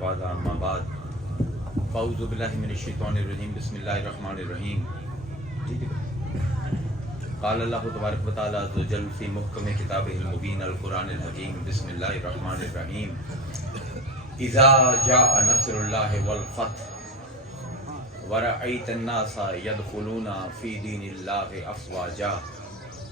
بعد اما بعد فاعوذ باللہ من الشیطان الرجیم بسم اللہ الرحمن الرحیم. قال اللہ تبارک و تعالی عز وجل فی محکم کتابہ المبین القرآن الحکیم بسم اللہ الرحمن الرحیم. اذا جاء نصر اللہ والفتح ورأیت الناس يدخلون فی دین اللہ افواجا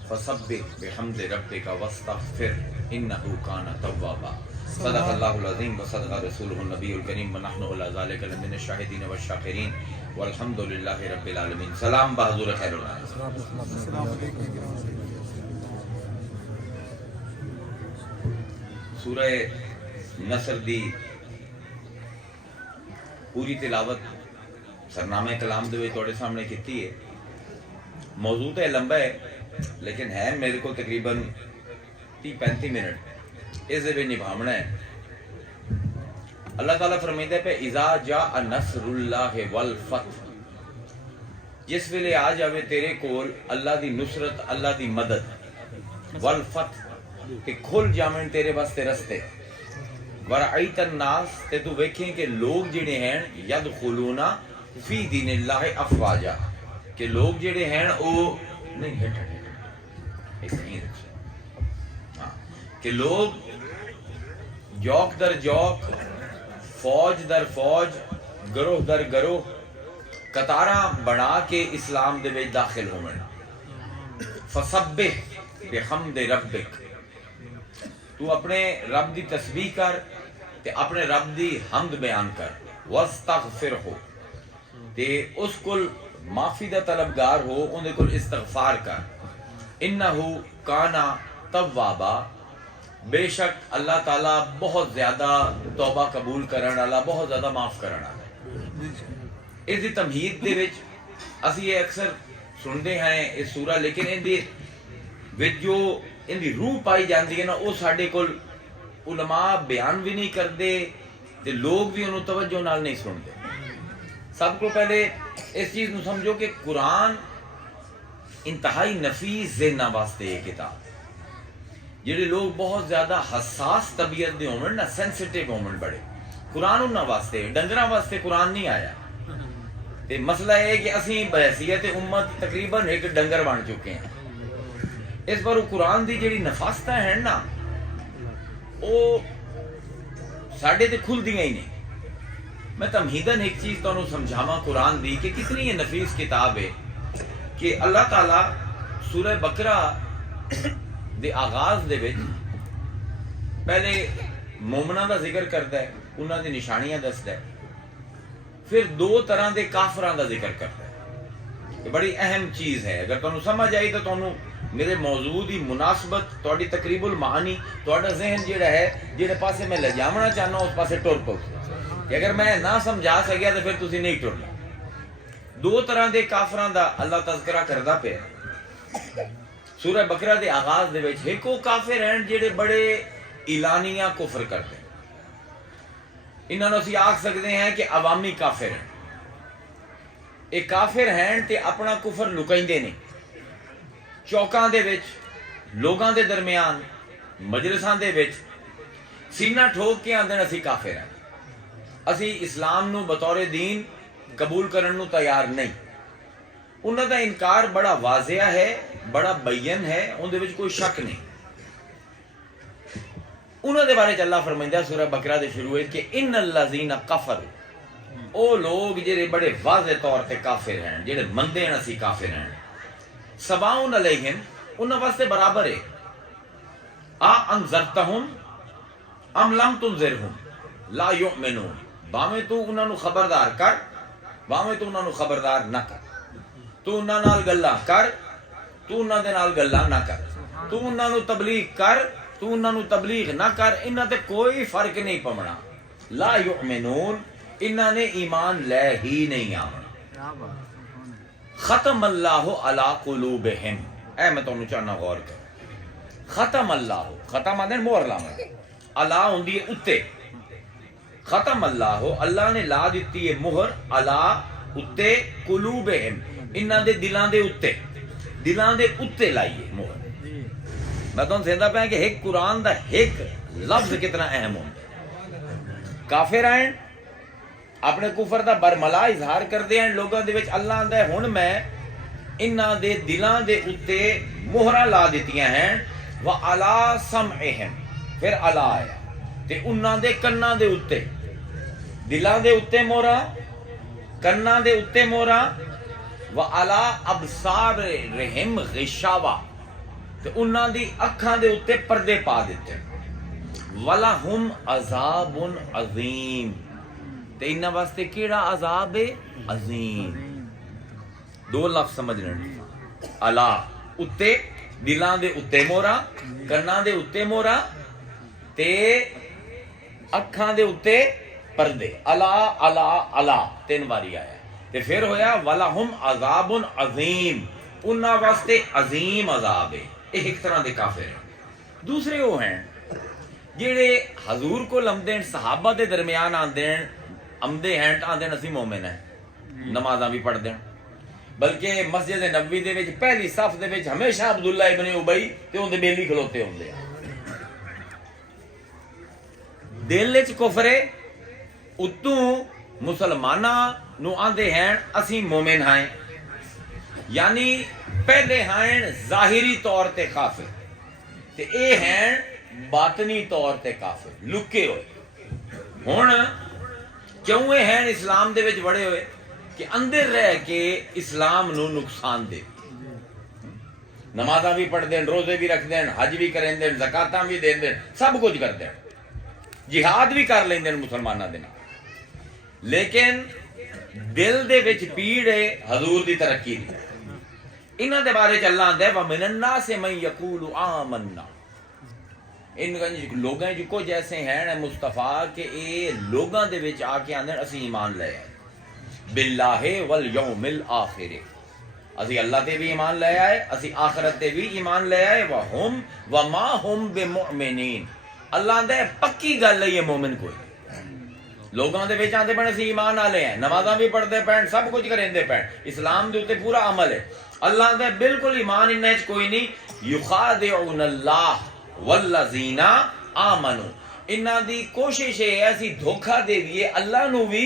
فسبح بحمد ربک واستغفر انہ کان توابا. صدق اللہ العظیم و صدق رسولہ النبی الکریم ونحن علی ذلک لمن الشاہدین والشاکرین والحمد للہ رب العالمین. سلام بحضور خیر السلام علیکم. سورہ نصر دی پوری تلاوت سرنامہ کلام دے تھوڑے سامنے کیتی ہے. موضوع تو لمبا ہے لیکن ہے میرے کو تقریباً 30-35 منٹ اس دے نبھاونا ہے. اللہ تعالیٰ فرمائے پہ اذا جاء نصر اللہ والفتح، جس ویلے آ جاوے تیرے کول اللہ دی نصرت اللہ دی مدد، والفتح کہ کھل جامن تیرے واسطے رستے، ورأیت الناس تے تو ویکھیں کہ لوگ جڑے ہیں یدخلون فی دین اللہ افواجا، کہ لوگ جڑے ہیں او نہیں کہ لوگ جوک در جوک، فوج در فوج، گروہ در گروہ قطاراں بنا کے اسلام دے وچ داخل ہومن. فسبح بحمد ربک، تو اپنے رب دی تسبیح کر تے اپنے رب دی حمد بیان کر. واستغفرہ، تے اس کل معافی دا طلبگار ہو، اندے کل استغفار کر. انہو کانا توابا، بے شک اللہ تعالیٰ بہت زیادہ توبہ قبول کرن والا، بہت زیادہ معاف کرن والا. اس دی تمہید دے وچ اسی یہ اکثر سنتے ہیں اس سورہ، لیکن ان دی وچ جو ان دی روح پائی جاندی ہے نا، وہ ساڈے کول علماء بیان بھی نہیں کرتے تے لوگ بھی انہوں توجہ نال نہیں سنتے. سب کو پہلے اس چیز نو سمجھو کہ قرآن انتہائی نفیس ذہناں واسطے یہ کتاب. جڑے لوگ بہت زیادہ حساس طبیعت دے ہومن نا، سینسیٹیو ہومن بڑے، قرآن انہاں واسطے، ڈنگراں واسطے قرآن نہیں آیا. تے مسئلہ یہ ہے کہ اسی بحیثیت امت تقریباً ایک ڈنگر بن چکے ہیں. اس پر قرآن دی جڑی نفاستہ ہیں نا، وہ ساڈے تے کھل دیاں ہی نہیں. میں تمہیداً ایک چیز تو انہوں سمجھاواں قرآن دی کہ کتنی یہ نفیس کتاب ہے کہ اللہ تعالیٰ سورہ بقرہ دے آغاز دے وچ پہلے مومناں دا ذکر کرتا ہے، انہاں دی نشانیاں دستا ہے، پھر دو طرح دے کافراں دا ذکر کرتا ہے. یہ بڑی اہم چیز ہے. اگر تانوں سمجھ آئی تو تانوں میرے موضوع دی مناسبت، تہاڈی تقریب المعانی، تہاڈا ذہن جڑا ہے جڑے پاسے میں لجاونا چاہنا اس پاسے ٹر پو کہ اگر میں نہ سمجھا سکیا تو پھر تسی نہیں ٹرنا. دو طرح دے کافراں دا اللہ تذکرہ کردا پیا سورہ بقرہ دے آغاز دے وچ. ایک وہ کافر ہیں جڑے بڑے اعلانیہ کفر کرتے ہیں، انہاں نوں اسی آکھ سکتے ہیں کہ عوامی کافر ہیں. ایک کافر ہیں تے اپنا کفر لکائیندے نہیں، چوکاں دے وچ، لوگاں دے درمیان، مجلساں دے وچ سینہ ٹھوک کے آندے اسی کافر ہیں، اسی اسلام نو بطور دین قبول کرن نو تیار نہیں. انہاں دا انکار بڑا واضح ہے، بڑا بین ہے، ان دے وچ کوئی شک نہیں. انہاں دے بارے اللہ فرمائندا سورہ بقرہ دے شروع ہے کہ ان الذین کفروا، او لوگ جڑے بڑے واضح طور تے کافر ہیں، جڑے مندے ہیں اسی کافر ہیں، سواء علیہم، انہاں واسطے برابر ہے، انذرتہم ام لم تنذرہم لا یؤمنون، باویں تو انہاں نو خبردار کر، باویں تو انہاں نو خبردار نہ کر، تو انہاں نال گلاں کر، تو انہاں دے نال گلاں نہ کر، تو انہاں نو تبلیغ کر، تو انہاں نو تبلیغ نہ کر، انہاں تے کوئی فرق نہیں پونا. لا یؤمنون، انہاں نے ایمان لے ہی نہیں آنا. ختم اللہ علی قلوبہم، اے میں تانوں چاہنا غور کر. ختم اللہ، ختم آندے مہر لاونا، اللہ ہوندی ہے اتے. ختم اللہ، اللہ نے لا دیتی ہے مہر علی اتے قلوبہم، انہاں دے دلاں دے اتے، دلاں دے اتے لائیے مہر. میں تمہیں سیندہ پہ کہ ایک قرآن دا ایک لفظ کتنا اہم ہوتا ہے. کافر ہیں اپنے کفر دا برملا اظہار کردے ہیں لوگوں دے وچ اللہ آندا ہے ہن میں انہاں دے دلاں دے اُتے مہراں لا دتیاں ہیں وعلا سمعہم پھر الا آیا تے انہاں دے کناں دے اُتے دلاں دے اُتے مہراں کناں دے اُتے مہراں وعلا ابصارہم غشاوہ تے انہاں دی اکھاں دے اُتے پردے پا دتے وَلَهُمْ عَذَابٌ عَظِيمٌ تے انہاں واسطے کیڑا عذاب ہے عظیم دو لفظ سمجھ لیں الا اُتے دلاں دے اُتے مہراں کناں دے اُتے مہراں تے اکھاں دے اُتے پردے الا الا الا تین باری آیا تے پھر ہویا وَلَهُمْ عَذَابٌ عَظِيمٌ انہاں واسطے عظیم عذاب ہے ایک طرح دے کافر ہیں دوسرے وہ ہیں جڑے حضور کو لمدے صحابہ دے درمیان آمدے ہیں آندے اسی مومن ہیں نمازاں بھی پڑھ دیں بلکہ مسجد نبوی دے وچ پہلی صف دے وچ ہمیشہ عبداللہ ابن ابی تے اون دے بیلی کھلوتے ہوندے ہیں دل وچ کفر ہے اتوں مسلماناں نو آندے ہیں اسی مومن ہیں یعنی پہلے ہیں ظاہری طور تے کافر تے اے ہیں باطنی طور تے کافر لکے ہوئے ہن کیوں اے ہیں اسلام دے وچ بڑے ہوئے کہ اندر رہ کے اسلام نو نقصان دے نمازاں بھی پڑھ دیں روزے بھی رکھ دیں حج بھی کریں دیں زکاتاں بھی دیں دیں سب کچھ کر دیں جہاد بھی کر لیں دیں مسلماناں دے نال لیکن دل دے وچ پیڑ ہے حضور دی ترقی دی انہاں دے بارے چ اللہ آندا ہے وَمِنَ النَّاسِ مَن يَقُولُ آمَنَّا ان لوگاں جو جیسے ہیں مصطفیٰ کہ اے لوگاں دے وچ آ کے آندے اسی ایمان لے آئے باللہ والیوم الآخر اسی اللہ تے بھی ایمان لے آئے اسی آخرت تے بھی ایمان لے آئے وہم وما ہم بمؤمنین اللہ آندا ہے پکی گل ہے یہ مومن کوئی لوگاں دے وچ آندے بن اسی ایمان والے ہیں نمازاں بھی پڑھدے پین سب کچھ کریندے پین اسلام دے اوتے پورا عمل ہے اللہ آندا ہے بالکل ایمان انہاں وچ کوئی نہیں یخادعون اللہ والذین آمنوا انہاں دی کوشش ہے اسی دھوکا دے دیے اللہ نو بھی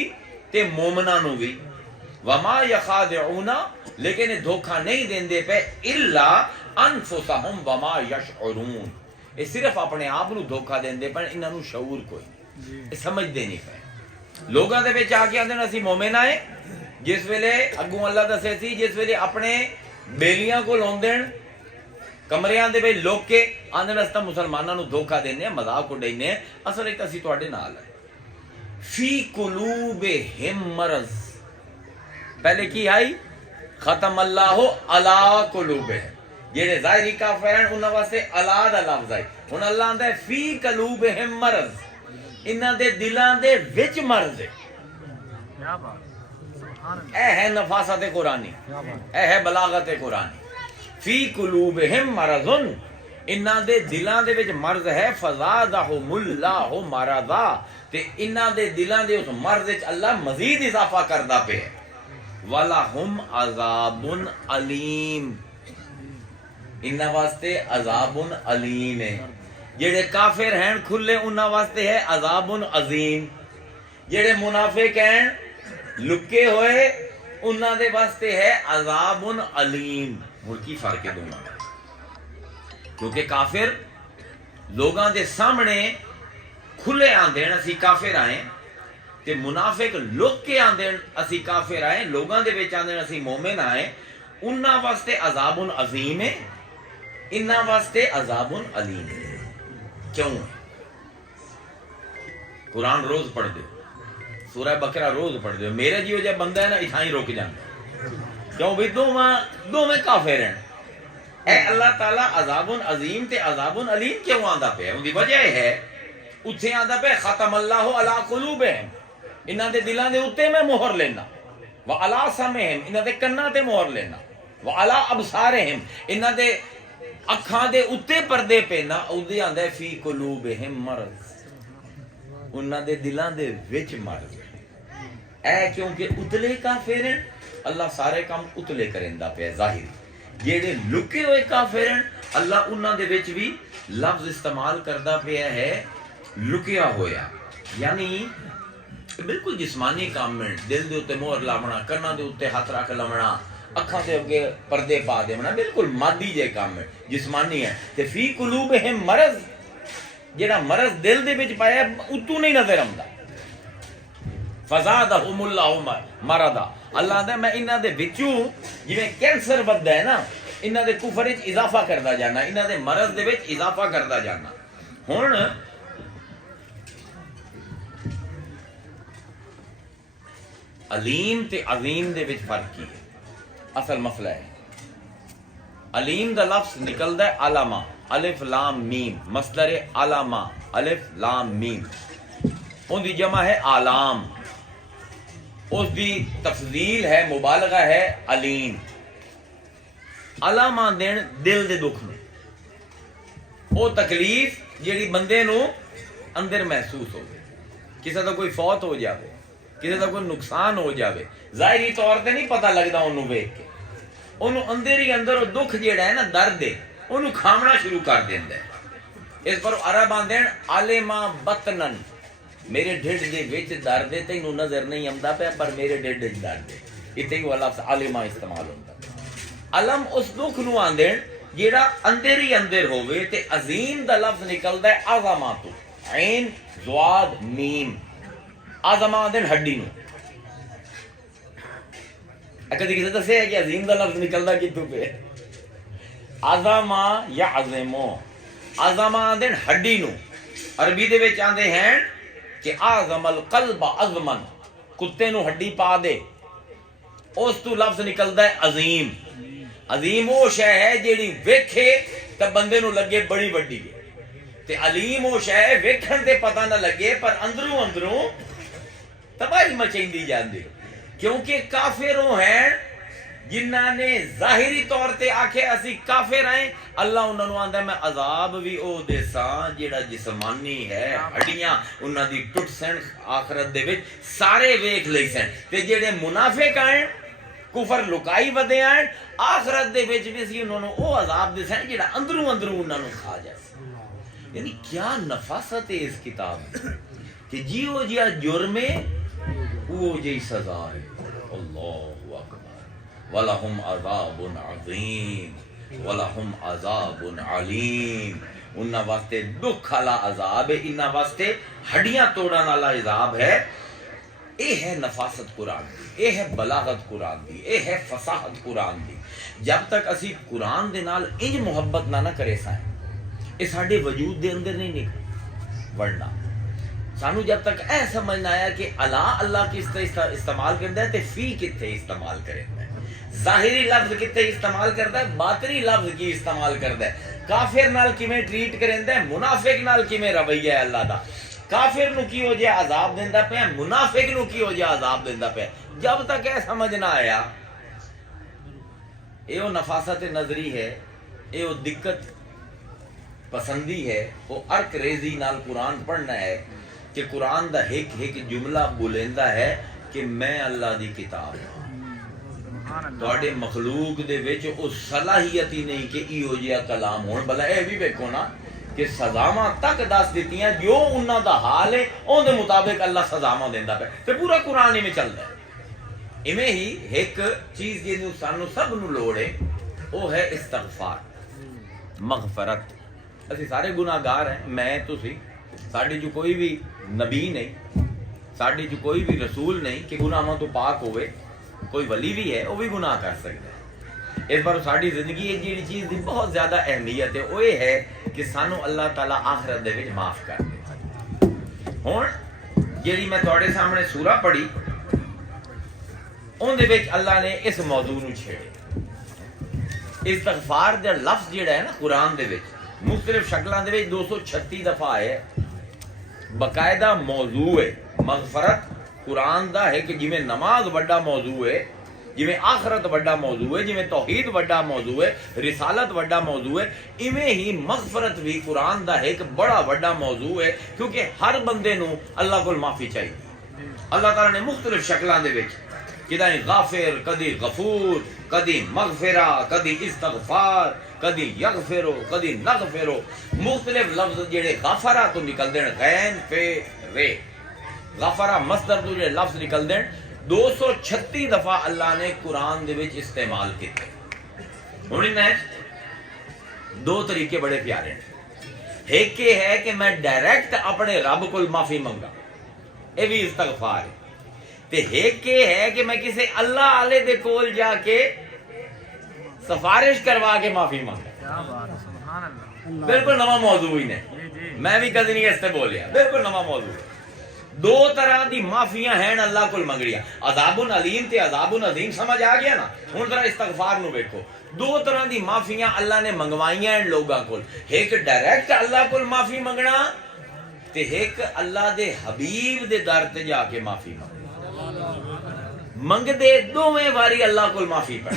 تے مومناں نو بھی وما یخادعون لیکن دھوکا نہیں دیندے پے الا انفسہم وما یشعرون یہ صرف اپنے آپ نو دھوکا دیندے پے انہاں نو شعور کوئی نہیں سمجھ دے نہیں پے لوگاں دے وچ آ کے آندے اسی مومن آئے جس ویلے اگوں اللہ دسے سی جس ویلے اپنے بیلیاں کو لوندن کمریاں دے وچ لوک کے آندے استا مسلماناں نو دھوکا دینے مذاق اڑائی اصل ایک اسی تواڈے نال ہے فی قلوبہم مرض پہلے کی آئی ختم اللہ علی قلوبہم جڑے ظاہری کافر ہیں انہاں واسطے الا دا لفظ ہے ہن اللہ آندا ہے فی قلوبہم مرض انہاں دے دلاں دے وچ مرض ہے کیا بات اے ہے نفاست قرآنی اے ہے بلاغت قرآنی فی قلوبہم مرض انہاں دے دلاں دے وچ مرض ہے فزادہم اللہ مرضا تے انہاں دے دلاں دے اس مرض وچ اللہ مزید اضافہ کردا پے ہے وَلَهُمْ عَذَابٌ علیم انہاں واسطے عذاب علیم ہے جڑے کافر ہیں کھلے انہاں واسطے ہے عذاب عظیم جڑے منافق ہیں لکے ہوئے انہاں دے واسطے ہے عذاب علیم کی فرق ہے دونوں کیونکہ کافر لوگاں دے سامنے کھلے آندے ہیں اسی کافر آئیں تے منافق لک کے آندے ہیں اسی کافر آئیں لوگاں دے وچ آندے ہیں اسی مومن آئیں انہاں واسطے عذاب عظیم ہے انہاں واسطے عذاب علیم ہے کیوں قرآن روز پڑھ دے سورہ بقرہ روز پڑھ دے میرے جیو جب بندہ ہے نا اتھاں ہی روک جاندے کیوں بھی دو میں کافر ہیں اے اللہ تعالیٰ عذاب عظیم تے عذاب علیم کیوں آندا پہ ان دی وجہ ہے اتھے آندا پہ ختم اللہ علی قلوبہم انہاں دے دلاں دے اوتے میں مہر لینا وعلی سمعہم انہاں دے کناں تے مہر لینا وعلی ابصارہم انہاں دے اکھاں دے اوتے پردے پینا اودے آندا ہے فی قلوبہم مرض انہاں دے دلاں دے وچ مرض اے کیونکہ اتلے کافر ہیں اللہ سارے کام اتلے کریندا پیا ظاہری جڑے لکے ہوئے کافر ہیں اللہ انہاں دے وچ بھی لفظ استعمال کردا پیا ہے لکیا ہویا یعنی بالکل جسمانی کام ہے، دل دے اتنے مہر لاونا، کناں دے اتنے ہاتھ رکھ لونا، اکھاں دے اگے پردے پا دیونا، بالکل مادی جے کام ہے، جسمانی ہے۔ تے فی قلوبہم مرض، جڑا مرض دل دے وچ پایا اتوں نہیں نظر آندا۔ فزادہم اللہ مرضا، اللہ آندا میں انہاں دے وچوں جویں کینسر وددا ہے نا، انہاں دے کفر وچ اضافہ کردا جانا، انہاں دے مرض دے وچ اضافہ کردا جانا۔ ہن علیم تے عظیم دے وچ فرق کی ہے؟ اصل مسئلہ ہے علیم دا لفظ نکلدا ہے علامہ، الف لام میم، مصدر علامہ، الف لام میم، ان دی جمع ہے علام، اس دی تفضیل ہے، مبالغہ ہے علیم۔ علامہ دین دل دے دکھ نو، او تکلیف جیڑی بندے نو اندر محسوس ہو، کسی دا کوئی فوت ہو جاوے، کسی دا کوئی نقصان ہو جاوے، ظاہری طور تے نہیں پتہ لگدا انہوں ویکھ کے، انہوں اندر ہی اندر دکھ جیڑا ہے نا، درد ہے، انہوں کھامنا شروع کر دیندا ہے۔ اس پر عرب آندے علما بطنن، میرے ڈھڈ دے وچ درد ہے، تینوں نظر نہیں آندا پیا پر میرے ڈھڈ وچ درد ہے، اتنے ہی وہ لفظ علما استعمال ہوندا۔ علم اس دکھ نو آندے جیڑا اندر ہی اندر ہوئے، تے عظیم دا لفظ نکلدا ہے عظماتو، عین ضاد میم، عظمہ دن ہڈی نو۔ کدی کسی دسے ہے کہ عظیم دا لفظ نکلدا کتوں پہ؟ عظمہ یا عظمو، عظمہ دن ہڈی نو، عربی دے وچ آندے ہیں کہ اعظم القلب عظمن، کتے نو ہڈی پا دے، اس تو لفظ نکلدا ہے عظیم۔ عظیم وہ شے ہے جیڑی ویکھے تے بندے نو لگے بڑی وڈی ہے، تے علیم وہ شے ہے ویکھن تے پتہ نہ لگے پر اندروں اندروں تباہی مچیندی جاندی، کیونکہ کافروں ہیں جنہاں نے ظاہری طور تے آکھے اسی کافر ہیں، اللہ انہاں نو آندا میں عذاب بھی او دے ساں جیڑا جسمانی ہے، ہڈیاں انہاں دی ٹوٹ سن آخرت دے وچ سارے ویکھ لئی سن، تے جیڑے منافق ہیں کفر لکائی ودے ہیں، آخرت دے وچ بھی سی انہاں نو او عذاب دے سن جیڑا اندروں اندروں انہاں نو کھا جائے۔ یعنی کیا نفاست ہے اس کتاب میں کہ جیو جیا جرم ہے وہ جی سزا ہے۔ اللہ اکبر، وَلَهُمْ عَذَابٌ عَظِيمٌ وَلَهُمْ عَذَابٌ عَلِيمٌ، انہاں واسطے دکھ والا عذاب ہے، انہاں واسطے ہڈیاں توڑن والا عذاب ہے۔ اے ہے نفاست قرآن دی، اے ہے بلاغت قرآن دی، اے ہے فصاحت قرآن دی۔ جب تک اسی قرآن دے نال انج محبت نہ کرے سائیں، یہ ساڈے وجود دے اندر نہیں نکل ورنہ سانو جب تک اے سمجھنا آیا کہ اللہ کس طرح استعمال کرتا ہے تے فی کتنے استعمال کرتا ہے، ظاہری لفظ کتنے استعمال کرتا ہے، باطنی لفظ کی استعمال کرتا ہے، کافر نال کیویں ٹریٹ کریندا ہے، منافق نال کیویں رویہ ہے اللہ دا، کافر نو کی ہو جائے عذاب دیندا پیا، منافق نو کی ہو جائے عذاب دیندا پیا، جب تک اے سمجھ نہ آیا، اے وہ نفاست نظری ہے، اے وہ دقت پسندی ہے، وہ ارک ریزی نال قرآن پڑھنا ہے کہ قرآن دا ایک ایک جملہ بولیندا ہے کہ میں اللہ دی کتاب ہوں، تواڈے مخلوق دے وچ او صلاحیت ہی نہیں کہ ایہو جہا کلام ہون، بھلا اے بھی ویکھو نا کہ سزاواں تک دس دتیاں جو انہاں دا حال ہے اون دے مطابق اللہ سزاواں دیندا پیا، تے پورا قرآن میں چلدا ہے۔ ایویں ہی ایک چیز جنوں سانو سب نو لوڑ ہے وہ ہے استغفار، مغفرت۔ اسی سارے گناہگار ہیں، میں تسی، ساڈے جو کوئی بھی نبی نہیں، ساڈے جو کوئی بھی رسول نہیں کہ گناہاں تو پاک ہوئے، کوئی ولی بھی ہے وہ بھی گناہ کر سکتا ہے۔ اس پر ساڈی زندگی جیڑی چیز دی بہت زیادہ اہمیت ہے وہ یہ ہے کہ سانو اللہ تعالیٰ آخرت دے وچ معاف کر دے۔ ہن جیڑی میں تواڈے سامنے سورہ پڑھی اون دے وچ اللہ نے اس موضوع نو چھیڑے۔ استغفار دا لفظ جیڑا ہے نا قرآن دے وچ مختلف شکلاں دے وچ 236 دفعہ ہے، باقاعدہ موضوع ہے۔ مغفرت قرآن دا ہے کہ جویں نماز وڈا موضوع ہے، جویں آخرت وڈا موضوع ہے، جویں توحید وڈا موضوع ہے، رسالت وڈا موضوع ہے، ایویں ہی مغفرت بھی قرآن دا ہے ایک بڑا وڈا موضوع ہے، کیونکہ ہر بندے نو اللہ کول معافی چاہیے۔ اللہ تعالیٰ نے مختلف شکلاں دے وچ کدی غافر، کدی غفور، کدی مغفرہ، کدی استغفار، کدی یغفرو، کدی نغفرو، مختلف لفظ جڑے غفرہ تو نکلدے ہیں، غین فے رے، غفرہ مصدر تو جو لفظ نکل دین 236 دفعہ اللہ نے قرآن دے وچ استعمال کیتے. ہن انہاں دو طریقے بڑے پیارے ہیں. ایک یہ ہے کہ میں ڈائریکٹ اپنے رب کو معافی منگا، یہ بھی استغفار ہے. تے ایک یہ ہے کہ میں کسی اللہ والے دے کول جا کے سفارش کروا کے معافی مانگا. بالکل نواں موضوع ہی نے، میں بھی کدی نہیں اس سے بولیا، بالکل نواں موضوع. دو طرح دی معافیاں ہیں اللہ کو منگڑیاں. عذاب علیم تے عذاب عظیم سمجھ آ گیا نا. ہن ذرا استغفار نو ویکھو. دو طرح دی معافیاں اللہ نے منگوائیاں ہیں لوگاں کول. ایک ڈائریکٹ اللہ کول معافی منگنا تے ایک اللہ دے حبیب دے در تے جا کے معافی منگ دے. دوویں واری اللہ کول معافی پڑ.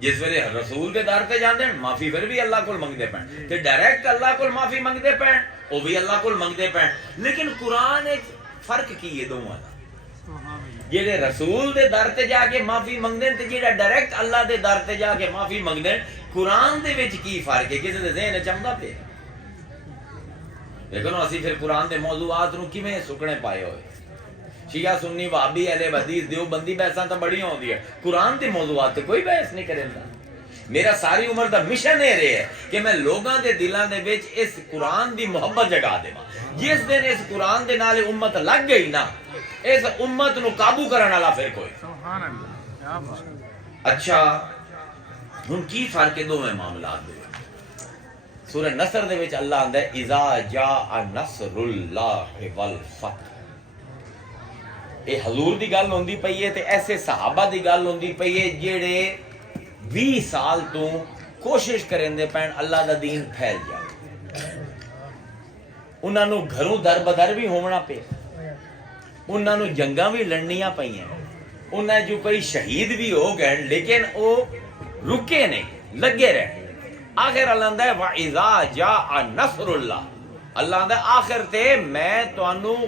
جس ویلے رسول دے در تے جاندے معافی پھر بھی اللہ کول منگدے پین تے ڈائریکٹ اللہ کول معافی منگدے پین وہ بھی اللہ کول منگدے پین. لیکن قرآن ایک فرق کی ہے دونوں دا. جہے رسول دے در تے جا کے معافی منگدے تے جہاں ڈائریکٹ اللہ دے در تے جا کے معافی منگدے قرآن دے وچ کی فرق ہے؟ کسی دے ذہن چمدا پے. لیکن اسی پھر قرآن دے موضوعات نو کیویں سکنے پائے ہوئے. شیعہ سنی وہابی اہل حدیث دیوبندی بحثاں تو بڑی ہوندی ہے، قرآن دے موضوعات تے کوئی بحث نہیں کریندا. میرا ساری عمر دا مشن یہ رہے ہے کہ میں لوگاں دے دلاں دے وچ اس قرآن دی محبت جگا دیواں. جس دن اس قرآن دے نال امت لگ گئی نا، اس امت نو قابو کرن والا پھر کوئی. سبحان اللہ. اچھا ہن کی فرق ہے دوویں معاملات دے؟ سورہ نصر دے وچ اللہ آندا ہے اذا جاء نصر اللہ والفتح. اے حضور دی گل ہوندی پئی ہے تے ایسے صحابہ دی گل ہوندی پئی ہے جڑے 20 سال تو کوشش کریں دے پین اللہ دا دین پھیل جائے. انہاں نو گھروں در بدر بھی ہونا پے، انہاں نو جنگاں بھی لڑنیاں پئیاں، انہاں جو کوئی شہید بھی ہو گئے لیکن او رکے نہیں، لگے رہے. آخر اللہ آندا ہے وَإِذَا جَاءَ نَصْرُ اللَّهِ. اللہ آندا ہے آخر تے میں تانوں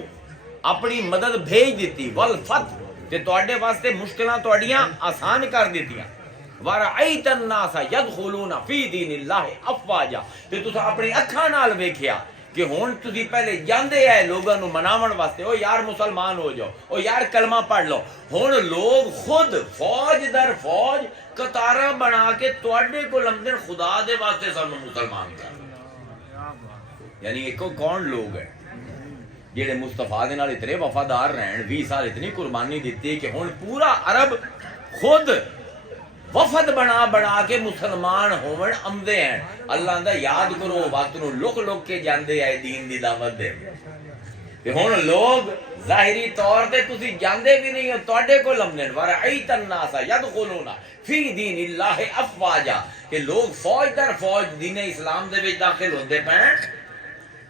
اپنی مدد بھیج دیتی والفتح تے تواڈے واسطے مشکلاں تواڈیاں آسان کر دتیاں. وَرَأَيْتَ النَّاسَ يَدْخُلُونَ فِي دِينِ اللَّهِ أَفْوَاجًا. تے تساں اپنی اکھاں نال ویکھیا کہ ہن تسی پہلے جاندے آئے لوگاں نو مناون واسطے، او یار مسلمان ہو جاؤ، او یار کلمہ پڑھ لو. ہن لوگ خود فوج در فوج قطاراں بنا کے تواڈے کول آمدن خدا دے واسطے سانوں مسلمان کر. یعنی ایک کون لوگ ہیں جہے مصطفیٰ دے نال اتنے وفادار رہن، 20 سال اتنی قربانی دیتی کہ ہن پورا عرب خود وفد بنا بنا کے مسلمان ہون آمدے ہیں. اللہ آندا یاد کرو وقت نو لک لک کے جاندے آئے دین دی دعوت دے. تے ہن لوگ ظاہری طور تے تسی جاندے بھی نہیں ہو، تواڈے کول آمدے ہیں. وَرَأَيْتَ النَّاسَ يَدْخُلُونَ فِي دِينِ اللَّهِ أَفْوَاجًا. کہ لوگ فوج در فوج دین اسلام دے وچ داخل ہوندے پئے.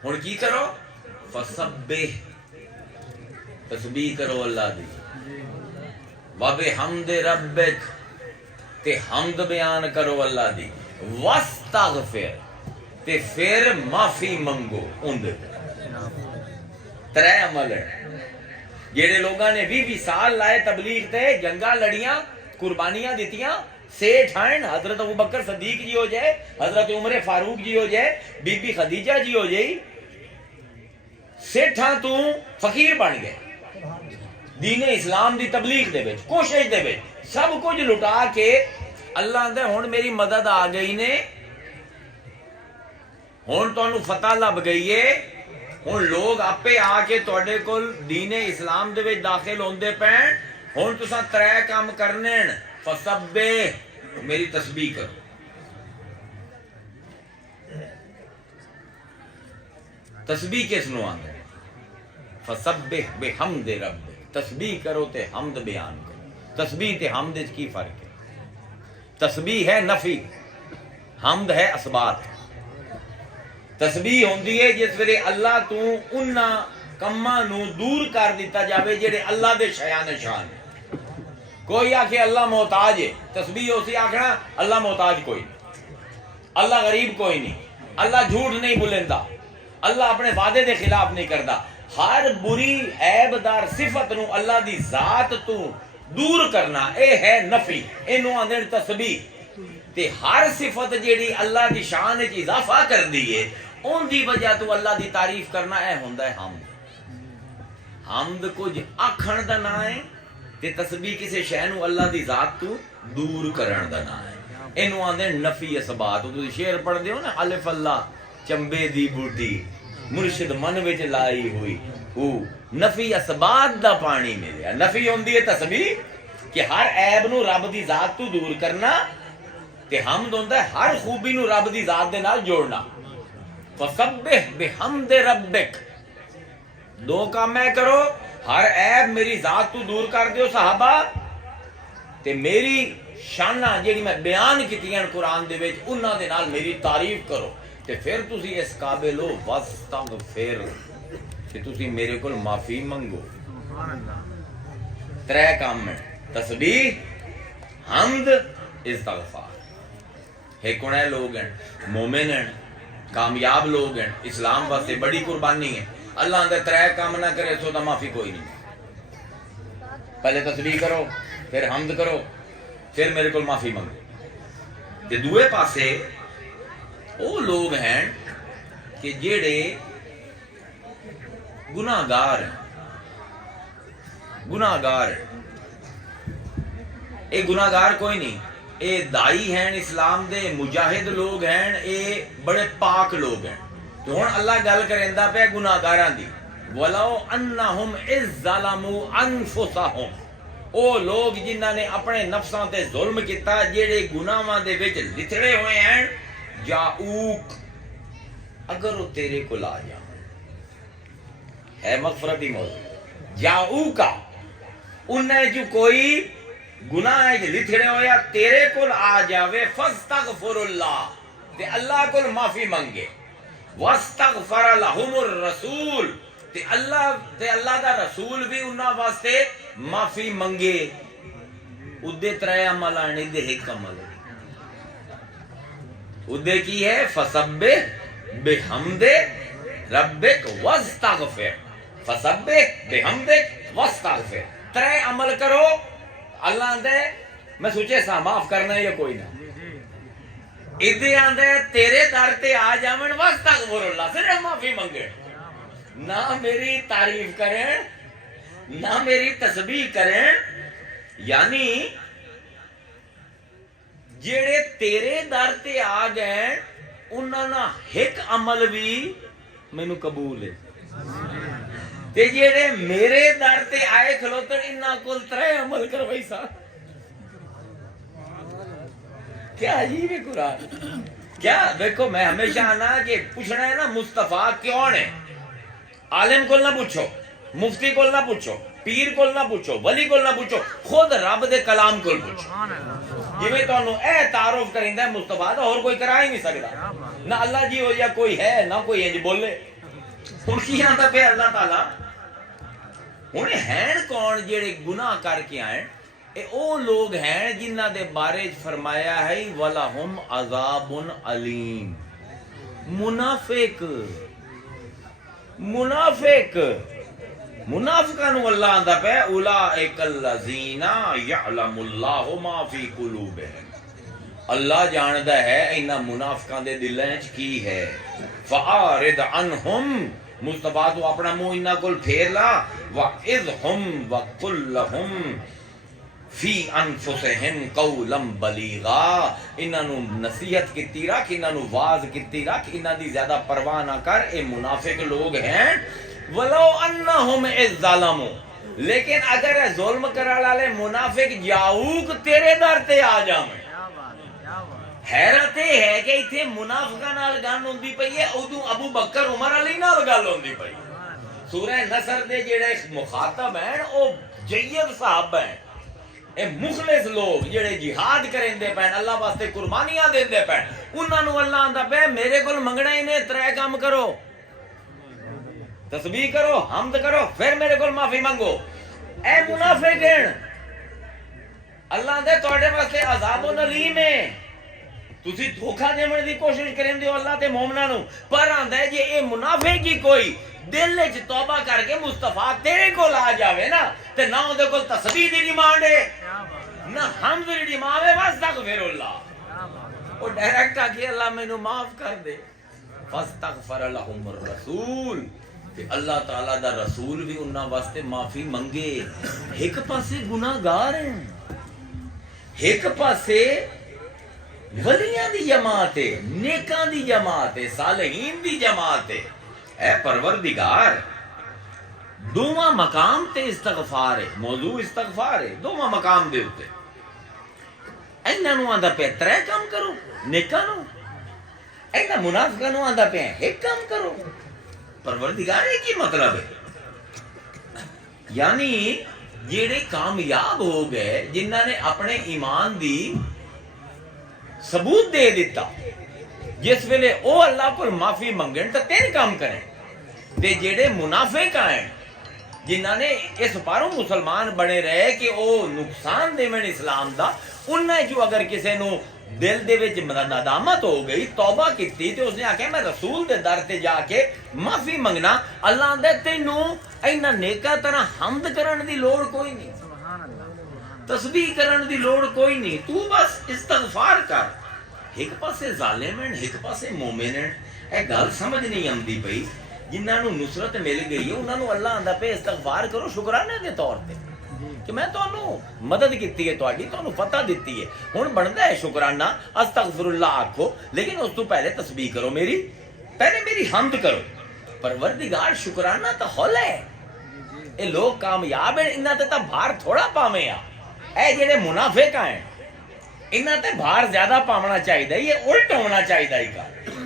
ہن کی کرو؟ فَسَبِّحْ، تسبیح کرو اللہ دی. وَبِحَمْدِ رَبِّكَ، تے حمد بیان کرو اللہ دی. وَاسْتَغْفِرْ، تے پھر معافی منگو. اندر 3 عمل ہیں جہے لوگاں نے 20 سال لائے تبلیغ تے، جنگاں لڑیاں، قربانیاں دیتیاں، سیٹھ آئیں، حضرت ابوبکر صدیق جی ہو جائے، حضرت عمر فاروق جی ہو جائے، بی بی خدیجہ جی ہو جائے، سیٹھاں تو فقیر بن گئے. دین اسلام دی تبلیغ دے وچ کوشش دے وچ سب کچھ لٹا کے اللہ آندا ہن میری مدد آ گئی نے، ہن تانوں فتح لب گئی ہے. ہن لوگ آپے آ کے تواڈے کول دین اسلام دے وچ داخل ہوندے پین. ہن تساں 3 کام کرنے ہیں. فسبح، میری تسبیح کرو. تسبیح کس نو آندا ہے؟ فسبح بحمد رب. تسبیح کرو تے حمد بیان کرو. تسبیح تے حمد وچ کی فرق ہے؟ تسبیح ہے نفی، حمد ہے اثبات. تسبیح ہوندی ہے جس ویلے اللہ تو انہاں کماں نو دور کر دیتا جاوے جڑے اللہ دے شایان شان. کوئی آکھے اللہ محتاج ہے، تسبیح اسی آکھنا اللہ محتاج کوئی نہیں، اللہ غریب کوئی نہیں، اللہ جھوٹ نہیں بولندا، اللہ اپنے وعدے دے خلاف نہیں کردا. ہر بری عیب دار صفت نو اللہ دی ذات تو دور کرنا اے ہے نفی. اینو آندے تسبیح. تے ہر صفت جیڑی اللہ دی شان وچ اضافہ کردی ہے ان دی وجہ تو اللہ دی تعریف کرنا اے ہوندا ہے حمد. حمد کچھ آکھن دا نام ہے تے تسبیح کسی شے نو اللہ دی ذات تو دور کرن دا نام ہے. اینو آندے نفی اثبات. تسی شعر پڑھ دیو نا الف اللہ چمبے دی بوٹی مرشد من وچ لائی ہوئی او نفی اثبات دا پانی ملیا. نفی ہوندی ہے تسبیح کہ ہر عیب نو رب دی ذات تو دور کرنا تے حمد ہوندا ہے ہر خوبی نو رب دی ذات دے نال جوڑنا. فسبح بحمد ربک. دو کام میں کرو. ہر عیب میری ذات تو دور کر دیو صحابہ تے میری شانہ جیڑی میں بیان کیتیاں قرآن دے وچ انہاں دے نال میری تعریف کرو تے پھر تسی اس قابل ہو واستغفر کہ تسی میرے کول معافی منگو. ترے کام میں تسبیح حمد استغفار. ایک ہونے لوگ ہیں مومن ہیں کامیاب لوگ ہیں اسلام واسطے بڑی قربانی ہے. اللہ اندر ترے کام نہ کرے سو دا معافی کوئی نہیں. پہلے تسبیح کرو پھر حمد کرو پھر میرے کو معافی منگو. تے دوے پاسے وہ لوگ ہیں کہ جیڑے گناہگار ہیں. گناہگار ہیں. اے گناہگار کوئی نہیں. اے دائی ہیں اسلام دے مجاہد لوگ ہیں. اے بڑے پاک لوگ ہیں. تو ہن اللہ گل کریندا پیا گناہگاراں دی. وَلَوْ أَنَّهُمْ إِذْ ظَلَمُوا أَنفُسَهُمْ. او لوگ جنہاں نے اپنے نفساں تے ظلم کیتا جیڑے گناہاں دے وچ لتھڑے ہوئے ہیں جاؤک اگر وہ تیرے کو آ جاؤ ہے مغفرتی موضوع. جاؤکا انہیں جو کوئی گناہ ہے لتھڑے ہویا تیرے کو آ جاوے فاستغفر اللہ تے اللہ کو معافی منگے. واستغفر لهم الرسول تے اللہ دا رسول بھی انہاں واسطے معافی منگے. ادھے ترے عمل آنے دے ایک عمل ادھے کی ہے فسبح بحمد ربک واستغفر. فسبح بحمدک واستغفر. ترے عمل کرو. اللہ دے میں سوچے سا معاف کرنا ہے یا کوئی نہ ادھے آندے تیرے در تے آ جاون واستغفر اللہ صرف معافی منگے. نہ میری تعریف کریں نہ میری تسبیح کریں. یعنی جیڑے تیرے در تے آ گئے انہاں نا ایک عمل بھی مینوں قبول ہے تے جیڑے میرے در تے آئے کھلوتر انہاں کول ترے عمل کروائی سا. کیا عجیب ہے قرآن. کیا دیکھو میں ہمیشہ آنا کہ پوچھنا ہے نا مصطفیٰ کون ہے. عالم کو نہ پوچھو مفتی کو نہ پوچھو پیر کو نہ پوچھو ولی کو نہ پوچھو خود رب دے کلام کو پوچھو. جویں تانوں اے تعارف کریندا ہے مصطفیٰ دا اور کوئی کرا ہی نہیں سکدا. نہ اللہ جی ہو یا کوئی ہے نہ کوئی انج بولے. ہن کی آندا پہ اللہ تعالی ہن ہیں کون جڑے گناہ کر کے آئے. اے او لوگ ہیں جنہاں دے بارے فرمایا ہے وَلَهُمْ عَذَابٌ عَلِيمٌ. منافقانو اللہ آندا پہ اولئک الذین یعلم اللہ ما فی قلوبہم. اللہ جاندا ہے انہاں منافقاں دے دلاں وچ کی ہے. فَأَعْرِضْ عَنْهُمْ مصطفیٰ تو اپنا منہ انہاں کول پھیر لا. وَإِذْهُمْ وَقُلْ لَهُمْ فی انفسہم قولا بلیغا. انہاں نو نصیحت کیتی رکھ انہاں نو واز کیتی رکھ انہاں دی زیادہ پرواہ نہ کر. اے منافق لوگ ہیں. ولو انہم اذ ظلموا لیکن اگر ظلم کرنے والے منافق جاؤک تیرے در تے آ جاویں. حیرت ہے کہ ایتھے منافقاں نال گل ہوندی پئی ہے ادوں ابو بکر عمر علی نال گل ہوندی پئی. سورہ نصر دے جڑے مخاطب ہیں او جید صحابہ ہیں. اے مخلص لوگ جڑے جہاد کریندے پین اللہ واسطے قربانیاں دیندے پین انہاں نو اللہ آندا پے میرے کول منگنا ہی نے ترے کام کرو. تسبیح کرو حمد کرو پھر میرے کول معافی مانگو. اے منافق ہیں اللہ دے تواڈے واسطے عذاب علیم ہے. تسی دھوکا دیون دی کوشش کریندے ہو اللہ تے مومناں نو پر آندا ہے جے اے منافق ہی کوئی دل وچ توبہ کر کے مصطفیٰ تیرے کول آ جاوے نا تے نہ اودے کول تسبیح دی ڈیمانڈ ہے نہ حمد دی ڈیمانڈ ہے واستغفر اللہ. او ڈائریکٹ آ کے اللہ مینوں معاف کر دے. فاستغفر لهم الرسول تے اللہ تعالیٰ دا رسول بھی انہاں واسطے معافی منگے. ایک پاسے گناہگار ہیں, ایک پاسے ولیاں دی جماعت ہے, نیکاں دی جماعت ہے, صالحین دی جماعت ہے. اے پروردگار, دوواں مقام تے استغفار ہے, موضوع استغفار ہے دوواں مقام دے اوتے. انہاں نوں آندا پیا ترے کام کرو, نیکاں نوں, انہاں منافقاں نوں آندا پیا ایک کام کرو. پروردگار یہ کی مطلب ہے؟ یعنی جڑے کامیاب ہو گئے, جنہاں نے اپنے ایمان دی ثبوت دے دیتا, جس ویلے او اللہ کو معافی منگن تو تین کام کریں. تے جڑے منافق ہیں, جنہاں نے اس پاروں مسلمان بنے رہے کہ او نقصان دے من اسلام دا, انہاں جو اگر کسے نو دل دے وچ ندامت ہو گئی, توبہ کیتی, تے اس نے آکھیا میں رسول دے در تے جا کے معافی منگنا, اللہ دے تینوں اینا نیکا طرح حمد کرن دی لوڑ کوئی نہیں, تسبیح کرن دی لوڑ کوئی نہیں, تو بس استغفار کر. ایک پاسے ظالم ہیں, ایک پاسے مومن ہیں. اے گل سمجھ نہیں آندی پئی. جنہاں نو نصرت مل گئی ہے انہاں نو اللہ آندا پہ استغفار کرو شکرانے دے طور تے کہ میں تانوں مدد کیتی ہے, تہاڈی تانوں فتح دتی ہے. ہن بندا ہے شکرانہ, استغفر اللہ آکھو, لیکن اس تو پہلے تسبیح کرو, پہلے میری حمد کرو. پروردگار شکرانہ تو ہول ہے. اے لوگ کامیاب ہیں, انہاں تے تا بھار تھوڑا پاویں آ. اے جڑے منافق ہیں انہاں تے بھار زیادہ پاونا چاہیے, یہ الٹ ہونا چاہیے.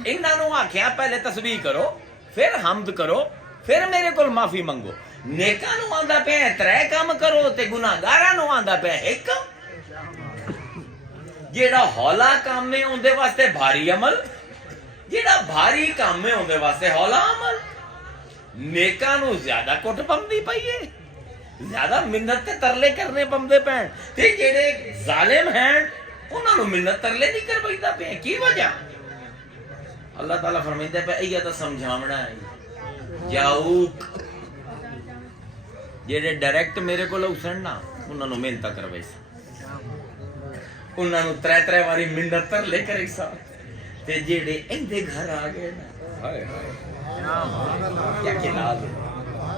انہاں نو آکھیا پہلے تسبیح کرو, پھر حمد کرو, پھر میرے کول معافی منگو. نیکاں نو آندا پیا ترے کام کرو, تے گناہگاراں نو آندا پیا ایک کام. جیڑا ہولا کام ہے اون دے واسطے بھاری عمل, جیڑا بھاری کام ہے اون دے واسطے ہولا عمل. نیکاں نو زیادہ کٹ پمدی پئی ہے, زیادہ منت تے ترلے کرنے پمدے پین, تے جیڑے ظالم ہیں انہاں نو منت ترلے نہیں کر پئیدا پیا. کی وجہ؟ اللہ تعالیٰ فرمائندا پیا ایہ تے سمجھاونا ہے. جاؤک جیڑے ڈائریکٹ میرے کول اوسن نا انہاں نو محنت کروے سا, انہاں نو ترے واری منت ترلے کرے سا. تے جیڑے ایندے گھر آ گئے نا, ہائے ہائے کیا کتاب ہے,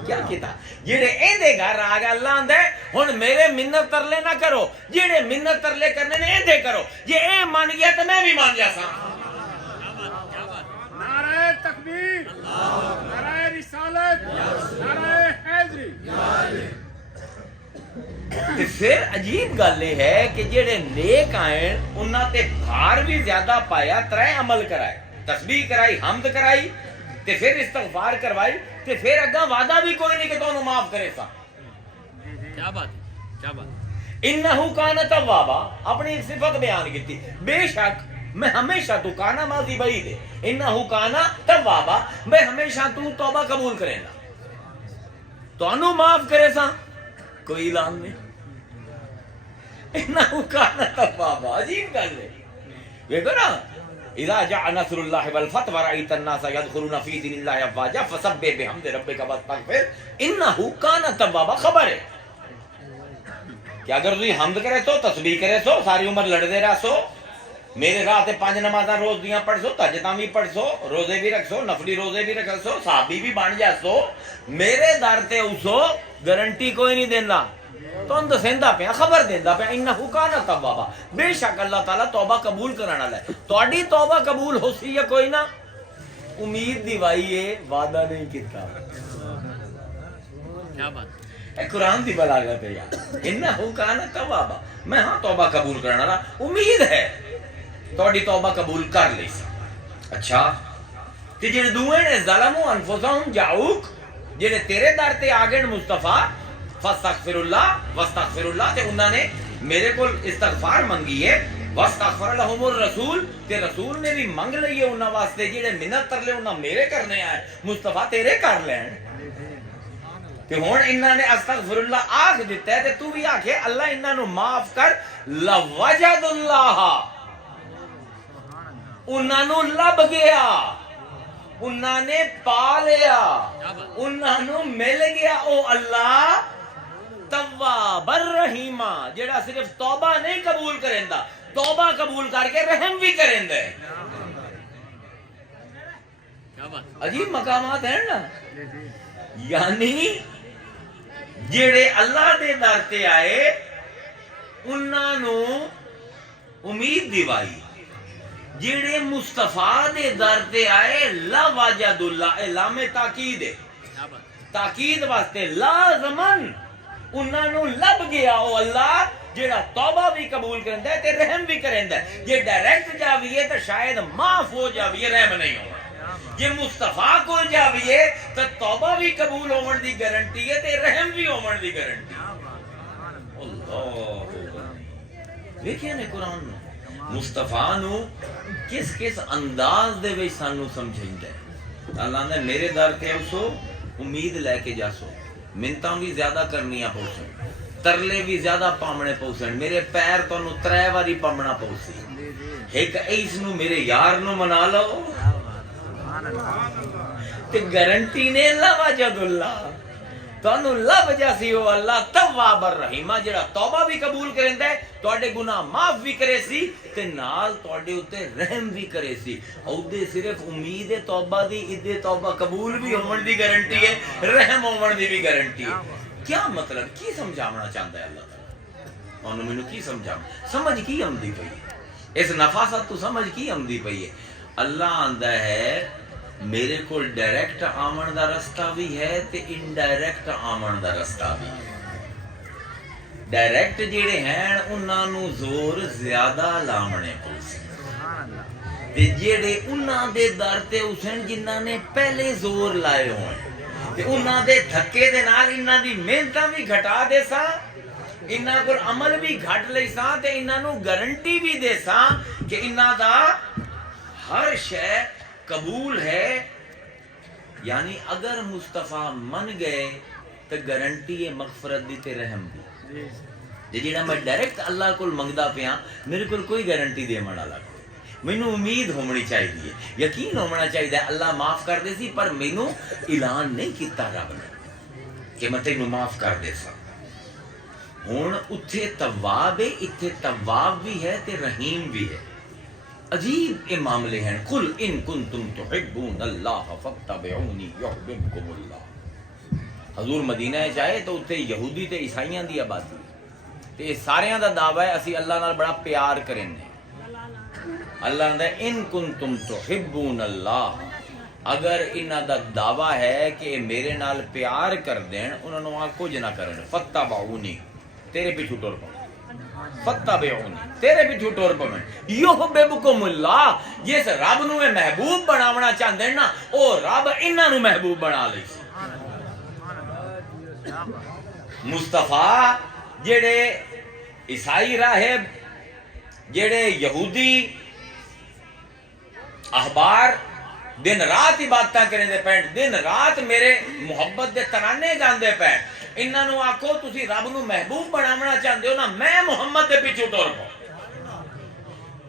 کیا کتاب. جیڑے ایندے گھر آ گئے اللہ آندا ہے ہن میرے منت ترلے نہ کرو, جیڑے منت ترلے کرنے نے ایندے کرو. جے اے مان گیا تے میں بھی مان جا سا. نعرہ تکبیر, نعرہ رسالت, نعرہ حیدری. تے پھر عجیب گل یہ ہے کہ جڑے نیک آئے انہاں تے بھار بھی زیادہ پایا, ترے عمل کرائے, تسبیح کرائی, حمد کرائی, تے پھر استغفار کروائی, تے پھر اگاں وعدہ بھی کوئی نہیں کہ تانوں معاف کرے سا. کیا بات ہے, کیا بات. انہو کان توابا, اپنی ایک صفت بیان کی, بے شک میں ہمیشہ تو کانا ماضی بعید ہے, انہو کانا توابا, میں ہمیشہ تو توبہ قبول کرے گا, تانوں معاف کرے سا, کوئی اعلان نہیں. انہو کانا توابا, عجیب گل ہے. دیکھو نا, اذا جاء نصر اللہ والفتح ورأیت الناس يدخلون فی دین اللہ افواجا فسبح بحمد ربک واستغفر انہو کانا توابا. خبر ہے کہ اگر تسی حمد کرے سو, تسبیح کرے سو, ساری عمر لڑدے رہ سو, میرے راہ تے 5 نمازاں روز دیاں پڑھ سو, تہجداں بھی پڑھ سو, روزے بھی رکھ سو, نفلی روزے بھی رکھ سو, صحابی بھی بن جا سو, میرے در تے اوسو, گارنٹی کوئی نہیں دیندا, تم دسیندا پیا, خبر دیندا پیا, انہو کان توابا, بے شک اللہ تعالیٰ توبہ قبول کرن والا ہے. تہاڈی توبہ قبول ہو سی یا کوئی نہ, امید دیوائی ہے, وعدہ نہیں کیتا. کیا بات. اے قرآن دی بلاغت ہے یار, انہو کان توابا, میں ہاں توبہ قبول کرن والا, امید ہے تہاڈی توبہ قبول کر لئی سی. اچھا, تے جڑے دوئے نے ظلموا انفسہم جاؤک, جڑے تیرے در تے آ گئے مصطفیٰ, فاستغفر اللہ واستغفر اللہ, تے انہاں نے میرے کول استغفار منگی ہے, واستغفر لهم الرسول, تے رسول نے بھی منگ لئی ہے انہاں واسطے, جڑے منت کرلے انہاں میرے کرنے آئے, مصطفیٰ تیرے کر لین. تے ہن انہاں نے استغفر اللہ آکھ دیتا ہے, تے تو بھی آکھے اللہ انہاں نو معاف کر. لوجد اللہ, انہاں نو لب گیا, انہاں نے پا لیا, انہاں نو مل گیا او اللہ تواب الرحیمہ, جڑا صرف توبہ نہیں قبول کریندا, توبہ قبول کر کے رحم بھی کریندا ہے. کیا بات ہے عجیب مقامات ہیں نا. یعنی جڑے اللہ دے در تے آئے انہاں نو امید دیوائی, جڑے مصطفیٰ دے در تے آئے لا واجد اللہ, لام تاکید ہے, کیا بات ہے تاکید واسطے لازمن انہاں نو لب گیا او اللہ جڑا توبہ بھی قبول کرندا ہے تے رحم بھی کرندا ہے. جے ڈائریکٹ جاویے تے شاید معاف ہو جاویے, رحم نہیں ہونا. جے مصطفیٰ کو جاویے تے توبہ بھی قبول ہون دی گارنٹی ہے تے رحم بھی ہون دی گارنٹی. اللہ دیکھیں نے قرآن نو مصطفیٰ نو کس کس انداز دے وچ سانو سمجھائندا ہے. اللہ نے میرے در تے اوسو امید لے کے جاسو, منتاں بھی زیادہ کرنیاں پوسن, ترلے بھی زیادہ پامنے پوسن, میرے پیر تانوں 3 واری پامنا پوسی, ایک ایس نو میرے یار نو منا لو تے گارنٹی نے لا وجد اللہ تانوں لب جاسی ہو اللہ تواب الرحیم, جڑا توبہ بھی قبول کریندا ہے, تواڈے گناہ معاف بھی کرے سی تے نال تواڈے اوتے رحم بھی کرے سی. اودے صرف امید ہے توبہ دی, ادے توبہ قبول بھی ہون دی گارنٹی ہے, رحم ہون دی بھی گارنٹی ہے. کیا مطلب کی سمجھاونا چاہتا ہے اللہ تعالیٰ؟ انہوں نے کی سمجھاونا, سمجھ کی آمدی پئی ہے, اس نفاست تو سمجھ کی آمدی پئی ہے. اللہ آندا ہے میرے کو ڈائریکٹ آمن دا رستہ بھی ہے تے انڈائریکٹ آمن دا رستہ بھی ہے. ڈائریکٹ جڑے ہیں انہاں نو زور زیادہ لامنے پوسی, تے جڑے انہاں دے در تے اسن جنہاں نے پہلے زور لائے ہوئے تے انہاں دے دھکے دے نال انہاں دی محنتاں بھی گھٹا دے ساں, انہاں کول عمل بھی گھٹ لئی ساں تے انہاں نو گارنٹی بھی دے ساں کہ انہاں دا ہر شے قبول ہے. یعنی اگر مصطفیٰ من گئے تو گارنٹی ہے مغفرت دی تے رحم دی. جڑا میں ڈائریکٹ اللہ کول منگدا پیا, میرے کول کوئی گارنٹی دے من والا کوئی, مینوں امید ہونی چاہیے, یقین ہونا چاہیے اللہ معاف کر دے سی, پر مینوں اعلان نہیں کیتا رب نے کہ میں تینوں معاف کر دے سا. ہن اتھے تواب ہے, اتھے تواب بھی ہے تے رحیم بھی ہے. عجیب یہ معاملے ہیں. قل ان کنتم تحبون اللہ فاتبعونی یحببکم اللہ. حضور مدینہ چاہے تو اتنے یہودی تے عیسائیاں دی آبادی تے ساریاں دا دعویٰ ہے اسی اللہ نال بڑا پیار کریں. اللہ نے ان کنتم تحبون اللہ, اگر انہاں دا دعویٰ ہے کہ میرے نال پیار کر دین, انہاں نو کچھ نہ کرن, فاتبعونی تیرے پیچھے ٹر پاؤں, فاتبعونی تیرے پیچھے ٹر پاؤں, یحببکم اللہ. جس رب نو محبوب بناونا چاہندے نا او رب انہاں نو محبوب بنا لئی. مصطفیٰ جڑے عیسائی راہب, جڑے یہودی احبار دن رات عبادتاں کریں دے پین, دن رات میرے محبت دے ترانے گاندے پین, انہاں نو آکھو تسی رب نو محبوب بناونا چاہندے ہو نا, میں محمد دے پیچھے ٹر پاؤں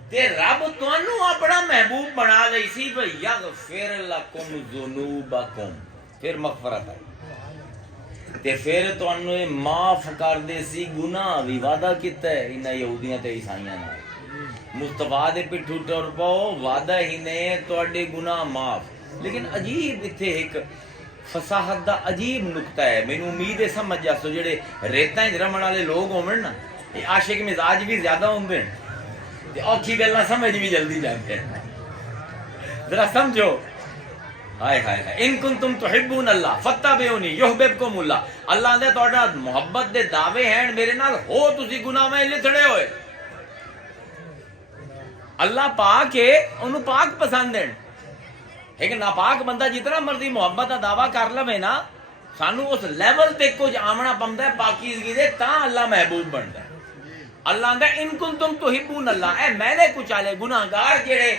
تے رب تانوں اپنا محبوب بنا لئی سی. یغفر لکم ذنوبکم, پھر مغفرت ہے تے پھر تانوں معاف کر دے سی گناہ بھی. وعدہ کیتا ہے انہاں یہودیاں تے عیسائیاں نال, مصطفیٰ دے پیچھے ٹر پاؤ, وعدہ ہی نے تواڈے گناہ معاف. لیکن عجیب اتھے ایک فصاحت دا عجیب نقطہ ہے, مینوں امید ہے سمجھ جاسو. جڑے ریتاں وچ رمن والے لوگ ہون نا, یہ عاشق مزاج بھی زیادہ ہوندے ہیں تے اوکھی گلاں سمجھ بھی جلدی جاندے ہیں. ذرا سمجھو, ہائے ہائے ہائے, ان کنتم تحبون اللہ فاتبعونی یحببکم اللہ. اللہ دے تہاڈا محبت دے دعوے ہیں میرے نال, ہو تسی گناہ میں لتھڑے ہوئے. اللہ پاک ہے, انہوں پاک پسند ہے. ایک ناپاک بندہ جتنا مرضی محبت کا دعویٰ کر لوے نا, سانو اس لیول تے کچھ آمنا پمدا ہے پاکیزگی دے, تاں اللہ محبوب بنتا ہے. اللہ نے ان کنتم تحبون اللہ, اے میرے کچھ آلے گناہگار جڑے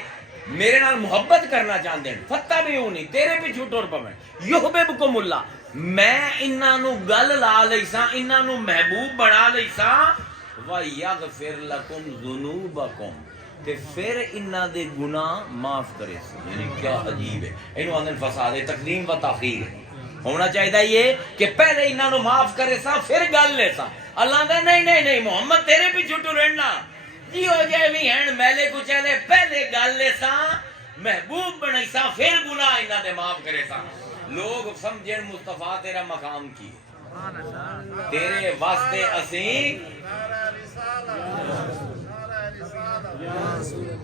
میرے نال محبت کرنا چاہتے ہیں, فاتبعونی تیرے پیچھے ٹر پویں, یحببکم اللہ میں انہاں نو گل لا لئی ساں, انہاں نو محبوب بنا لئی ساں, وَيَغْفِرْ لَكُمْ ذُنُوبَكُمْ تے پھر انہاں دے گناہ معاف کرے سی. یعنی کیا عجیب ہے, انہوں آندھن فساد تقدیم و تاخیر ہے. ہونا چاہیے یہ کہ پہلے انہاں نو معاف کرے سا پھر گل لے سا. اللہ دا نہیں نہیں نہیں, محمد تیرے پیچھے ٹرنا جی ہو جائے بھی ہیں میلے کچھ پہلے گل لے سا, محبوب بنائی سا پھر گناہ انہاں دے معاف کرے سا لوگ سمجھن مصطفیٰ تیرا مقام کی تیرے واسطے اسیں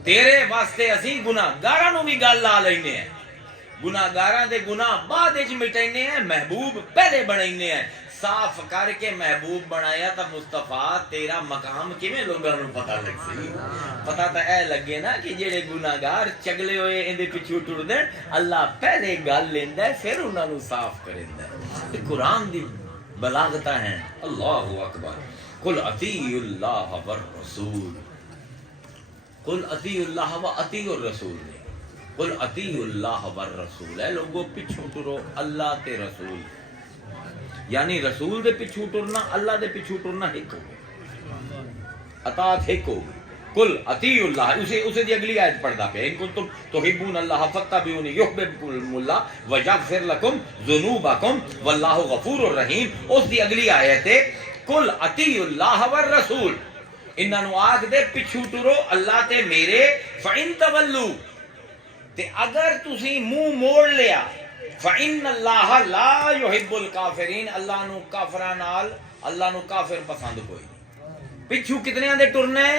تیرے واسطے اسیں گناہ گاراں نو بھی گل لا لینے ہیں گناہ گاراں دے گناہ بعد وچ مٹینے ہیں محبوب پہلے بنائینے ہیں صاف کر کے محبوب بنایا تا مصطفیٰ تیرا مقام کیویں لوگاں نوں پتہ لگ سی پتہ تا اے لگے نا کہ جڑے گناہگار چگلے ہوئے ایندے پیچھے ٹردے اللہ پہلے گل لیندا ہے پھر انہاں نوں صاف کریندا ہے تے قرآن دی بلاغتاں ہیں اللہ اکبر قل اطیعوا اللہ والرسول قل اطیعوا اللہ و اطیعوا الرسول قل اطیعوا اللہ والرسول اے لوگوں پیچھے ٹرو اللہ تے رسول یعنی رسول دے پیچھے ٹرنا اللہ دے پیچھے ٹرنا ایک ہو اطاعت ایک ہو قل اطیعوا اللہ اسے دی اگلی آیت پڑھدا پیا ان کنتم تحبون اللہ فاتبعونی یحببکم اللہ ویغفر لکم ذنوبکم واللہ غفور الرحیم اس دی اگلی آیت ہے قل اطیعوا اللہ والرسول انہاں نوں آکھ دے پیچھے ٹرو اللہ تے میرے فإن تولوا تے اگر تسی منہ موڑ لیا فإن اللہ لا يحب الکافرین اللہ نو کافراں نال اللہ نو کافر پسند کوئی نہیں پچھو کتنے دے ٹرنے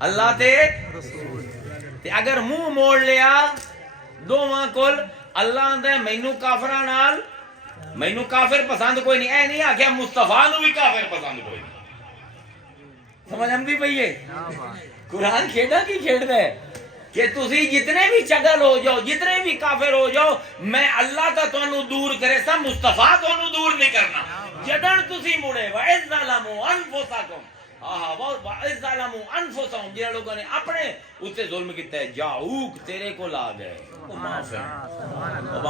اللہ تے تے اگر منہ موڑ لیا دوواں کول اللہ دے مینوں کافراں نال مینوں کافر پسند کوئی نہیں اے نہیں آکھیا مصطفیٰ نو بھی کافر پسند کوئی نہیں سمجھ آندی پئی ہے قرآن کھیڈا کی کھیڈدا ہے کہ تسی جتنے بھی چگل ہو جاؤ جتنے بھی کافر ہو جاؤ میں اللہ تا تانوں دور کرے سا مصطفیٰ تانوں دور نہیں کرنا جدن تسی مڑے وَإِذْ ظَلَمُوا أَنفُسَكُمْ وَإِذْ ظَلَمُوا أَنفُسَهُمْ جنہاں لوگوں نے اپنے اتنے ظلم کیتا ہے جاؤک تیرے کو لا گئے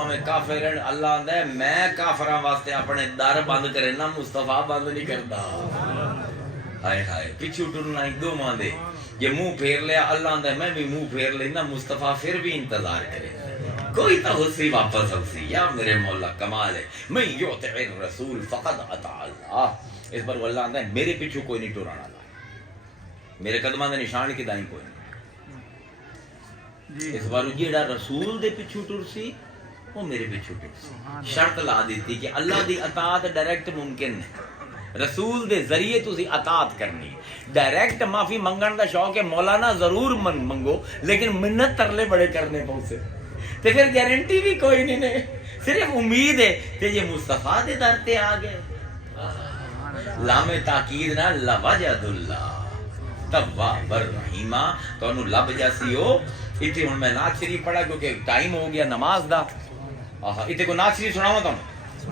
میں کافر اللہ آندا ہے میں کافراں واسطے اپنے در بند کرے نا مصطفیٰ بند نہیں کردا ہائے ہائے پیچھے ٹرنا ایک دو ماں دے یہ منہ پھیر لیا اللہ آندا ہے میں بھی منہ پھیر لینا مصطفیٰ پھر بھی انتظار کرے کوئی تو حسی واپس ہسی یا میرے مولا کمال ہے میں یطع الرسول فقد اطاع اللہ اس پر اللہ آندا ہے میرے پیچھے کوئی نہیں ٹرانا میرے قدماں دے نشان کی دائیں کوئی نہیں اس بار جیڑا رسول دے پیچھے ٹر سی وہ میرے پیچھے ٹر سی شرط لا دیتی کہ اللہ دی اطاعت ڈائریکٹ ممکن نہیں رسول دے ذریعے تسی اطاعت کرنی ڈائریکٹ معافی منگن دا شوق ہے مولانا ضرور منگو لیکن منت ترلے بڑے کرنے پہنچے تے پھر گارنٹی بھی کوئی نہیں صرف امید ہے کہ یہ مصطفیٰ دے در تے آ گئے لام تاکید نہ لوجد اللہ تواب الرحیمہ تو انہوں لب جاسی ہو اتنے ہوں میں نعت شریف پڑھا کیونکہ ٹائم ہو گیا نماز دا اتنے کو نعت شریف سناوا تم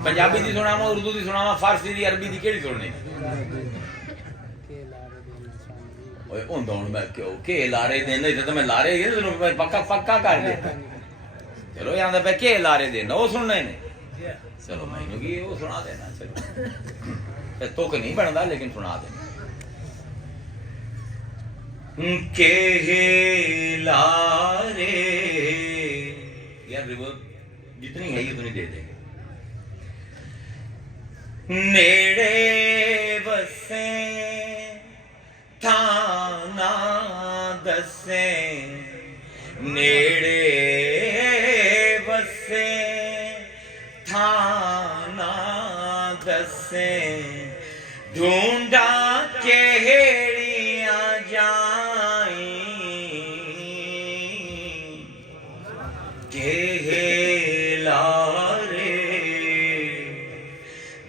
پنجابی دی سناوا اردو دی سناوا فارسی دی عربی دی کیڑی سننی اوے اوندا ہن میں کیوں کہ لارے دینے تے میں لارے گے پکا پکا کر دے چلو یہاں پہ کہ لارے دینا وہ سننے نے چلو میں کی وہ سنا دینا چلو تو کہ نہیں بنتا لیکن سنا دینا کہ لارے یار جتنی ہے اتنی دے دیں گے نیڑے بسیں تھانا دسیں نیڑے بسیں تھانا دسیں ڈھونڈا کیڑیاں جائیں کہ لارے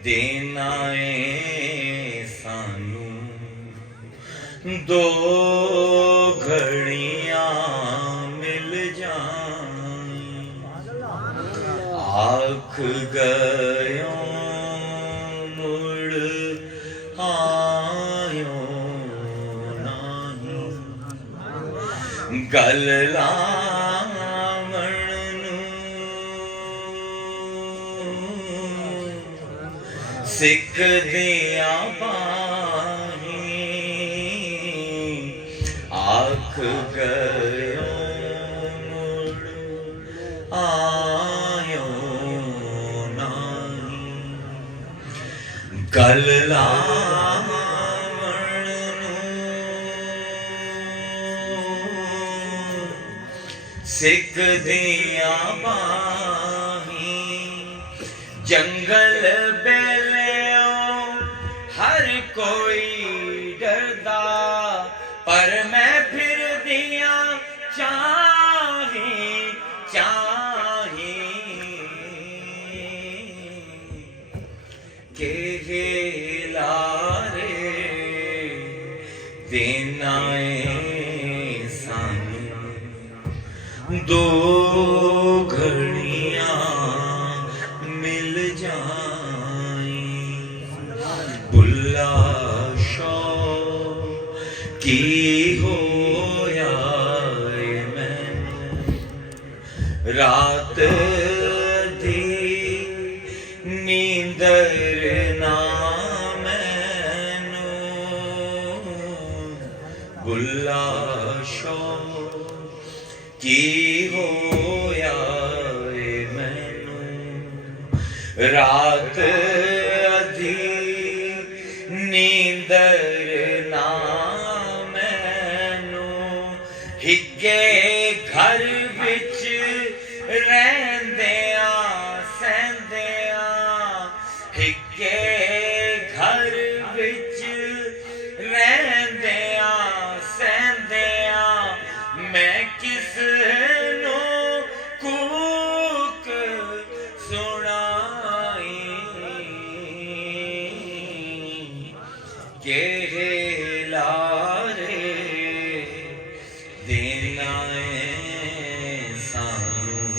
دینا ہے سانو دو گھڑیاں مل جائیں آنکھ گیوں مڑ آیوں نہیں گل سکھ دیا پانی آنکھ گیوں مڑ آیوں نہیں گل سکھ دیاں باہیں جنگل بیلیوں ہر کوئی ڈردا پر میں پھر دیاں چاہیں کہ لارے دینا سان دو گھڑیاں مل جائیں بلا شوق کی ہویا میں رات دی نیندر بلا شوق کی ہویا مینوں رات ادھی نیندر نہ مینوں ہگے گھر وچ رہندیاں سہندیاں ہگے گھر وچ رہندیاں میں کس نو کوک سنائی کہ لارے دینا سانوں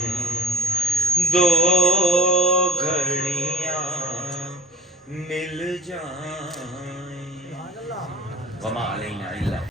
دو گھڑیاں مل جائیں وما علینا